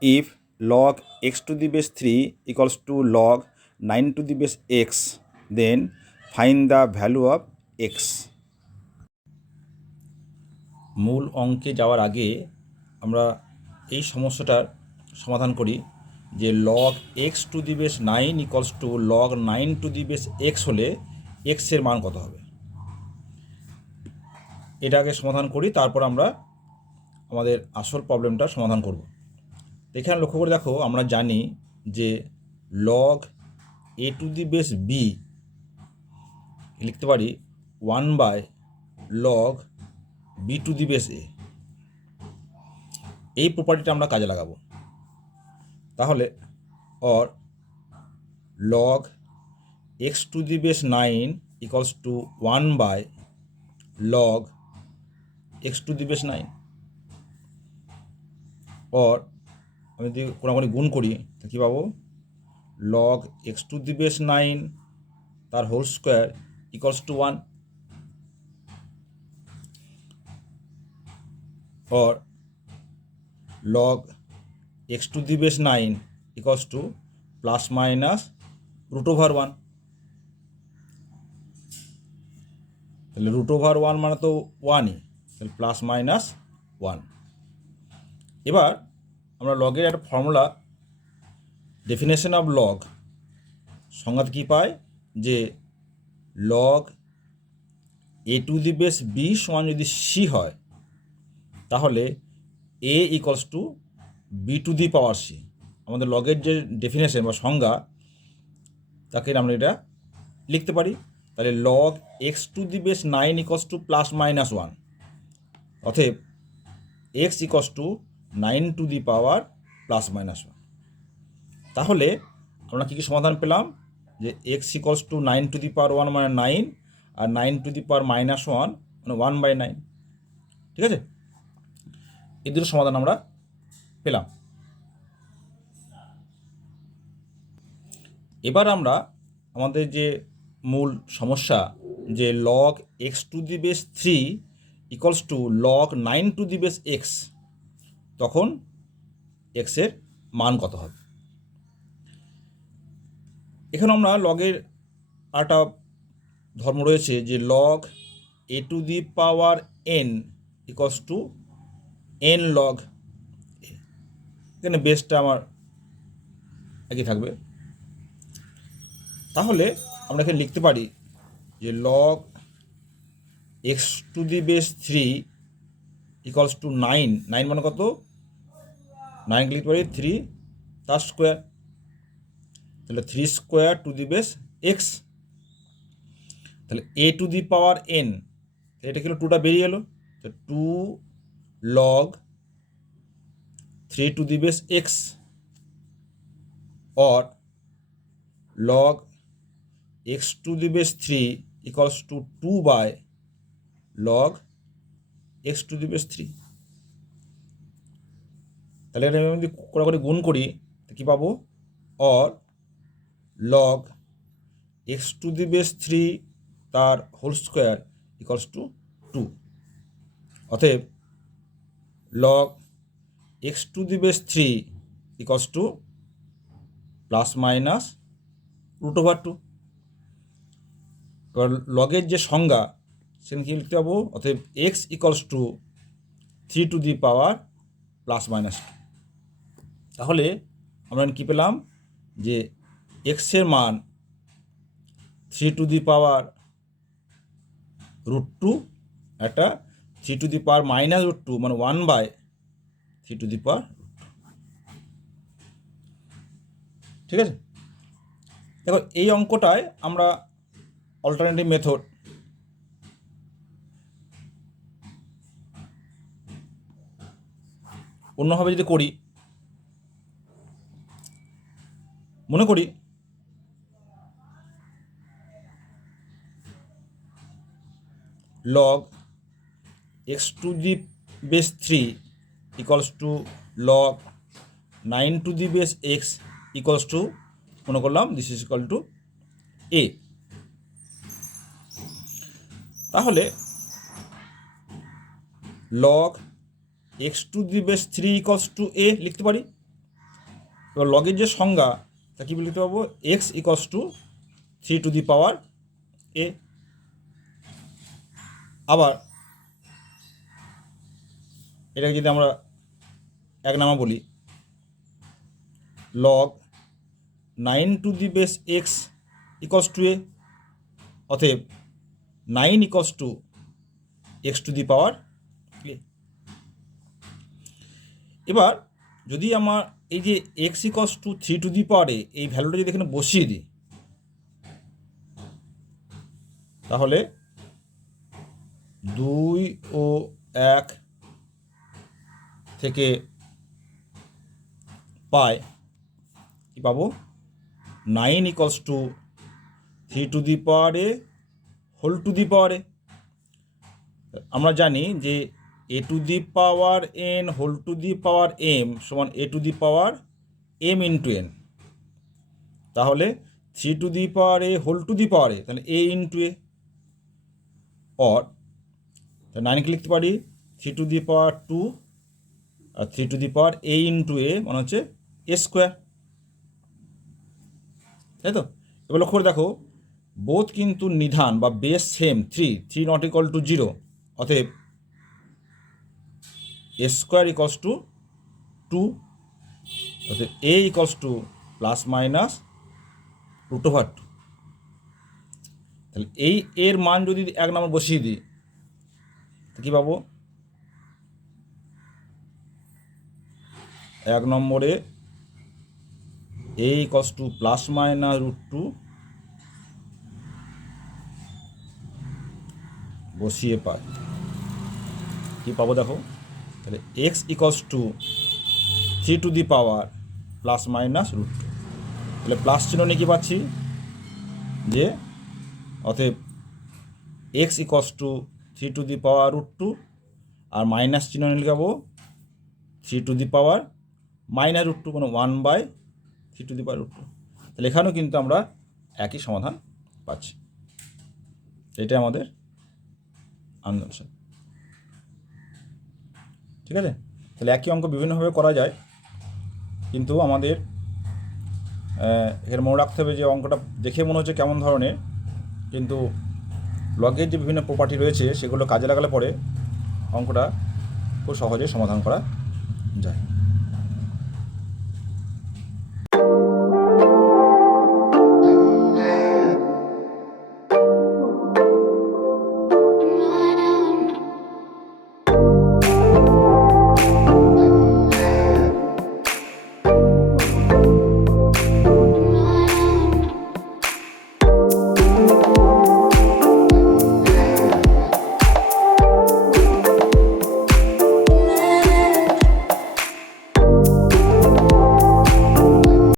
if log x to the base 3 equals to log 9 to the base x, then find the value of x. মূল অঙ্কে যাওয়ার আগে আমরা এই সমস্যাটার সমাধান করি যে log x to the base 9 equals to log 9 to the base x হলে x এর মান কত হবে। এটাকে সমাধান করি, তারপর আমরা আমাদের আসল প্রবলেমটা সমাধান করব। এখানে লক্ষ্য করে দেখো, আমরা জানি যে log a to the base b লিখতে পারি 1/log b to the base a। এই প্রপার্টিটা আমরা কাজে লাগাবো। তাহলে or log x to the base 9 equals to 1/log x to the base 9, or আমি যদি কোনাকুনি গুণ করি তা কী পাবো, log x to the base 9 তার whole square equals to 1, or log x to the base 9 equals to plus minus root over 1। তাহলে root over 1 মানে তো 1ই, তাহলে প্লাস মাইনাস 1। এবার আমরা লগের একটা ফর্মুলা, ডেফিনেশন অফ লগ, সংজ্ঞাতে কী পাই যে log a to the base b সমান যদি c হয় তাহলে a equals to b to the power c। আমাদের লগের যে ডেফিনেশন বা সংজ্ঞা তাকে আমরা এটা লিখতে পারি। তাহলে log x to the base 9 equals to plus minus 1, অতএব x equals to 9 to the power plus minus 1। তাহলে আমরা কী কী সমাধান পেলাম যে x equals to 9 to the power 1 মানে 9, আর 9 to the power মাইনাস 1 মানে 1/9। ঠিক আছে, এই দুটো সমাধান আমরা পেলাম। এবার আমরা আমাদের যে মূল সমস্যা যে log x to the base 3 equals two log 9 to the base x, তখন x এর মান কত হবে। এখানে আমরা লগের একটা ধর্ম রয়েছে যে log a to the power n equals to n log a। এখানে বেসটা আমার একই থাকবে। তাহলে আমরা এখানে লিখতে পারি যে log x to the base 3 equals two 9, 9 মানে কত, 9 লিখতে পারি 3 তার স্কোয়ার, তাহলে 3 square two the base x। তাহলে a two the power n, এটা কিলো 2টা বেরিয়ে এলো, তো 2 log 3 to the base x, or log x to the base 3 equals to 2/log x to the base 3। তাহলে এটা আমি যদি করে গুণ করি তো কী পাবো, or log x to the base 3 তার হোল স্কোয়ার ইকুয়ালস টু 2, অতএব log x to the base 3 equals to plus minus root over 2। এবার লগের যে সংজ্ঞা সেখানে কী লিখতে পাবো, অতএব x equals to 3 to the power plus minus 2। তাহলে আমরা কী পেলাম যে x এর মান 3 টু দি পাওয়ার √2, একটা 3 টু দি পাওয়ার মাইনাস √2 মানে 1/3 টু দি পাওয়ার। ঠিক আছে, দেখো এই অঙ্কটায় আমরা অল্টারনেটিভ মেথড অন্যভাবে যদি করি, মনে করি log x to the base 3 equals to log 9 to the base x equals to, মনে করলাম this is equal to a। তাহলে log x to the base 3 equals to a লিখতে পারি। এবার লগের যে সংজ্ঞা তা কী লিখতে পারবো, x equals to 3 to the power a. আবার এটাকে যদি আমরা এক নামা বলি, log 9 to the base x equals to a, অতএব 9 equals to x to the power a. এবার যদি আমার এই যে x equals to 3 to the power a এই ভ্যালুটা যদি এখানে বসিয়ে দিই, তাহলে 2 ও 1 থেকে পায় কী পাবো, 9 equals to 3 to the power a whole to the power a. আমরা জানি যে a to the power n whole to the power m সমান a to the power m into n. তাহলে 3 to the power a whole to the power a তাহলে a into a, or 9কে লিখতে পারি 3 to the power 2 আর 3 to the power a into a মানে হচ্ছে এ square, তাই তো। এবার লক্ষ্য করে দেখো বোথ কিন্তু নিধান বা base same 3 not equal to 0, অতএব এ স্কোয়ার ইকস টু 2, অতএব এ ইকস টু প্লাস মাইনাস √2। তাহলে এই এর মান যদি 1 নম্বর বসিয়ে দিই তো কী পাবো, 1 নম্বরে এ ইকস টু প্লাস মাইনাস √2 বসিয়ে পাই কী পাবো দেখো, তাহলে x equals to 3 to the power plus minus √2। তাহলে প্লাস চিহ্ন নিয়ে কী পাচ্ছি যে, অতএব x equals to 3 to the power √2 আর মাইনাস চিহ্ন নিয়ে লিখাবো 3 টু দি পাওয়ার মাইনাস √2 মানে 1/3 টু দি পাওয়ার √2। তাহলে এখানেও কিন্তু আমরা একই সমাধান পাচ্ছি। এটাই আমাদের আনসার, ঠিক আছে। তাহলে একই অঙ্ক বিভিন্নভাবে করা যায়, কিন্তু আমাদের এর মনে রাখতে হবে যে অঙ্কটা দেখে মনে হচ্ছে কেমন ধরনের, কিন্তু লগের যে বিভিন্ন প্রপার্টি রয়েছে সেগুলো কাজে লাগালে পরে অঙ্কটা খুব সহজে সমাধান করা যায়।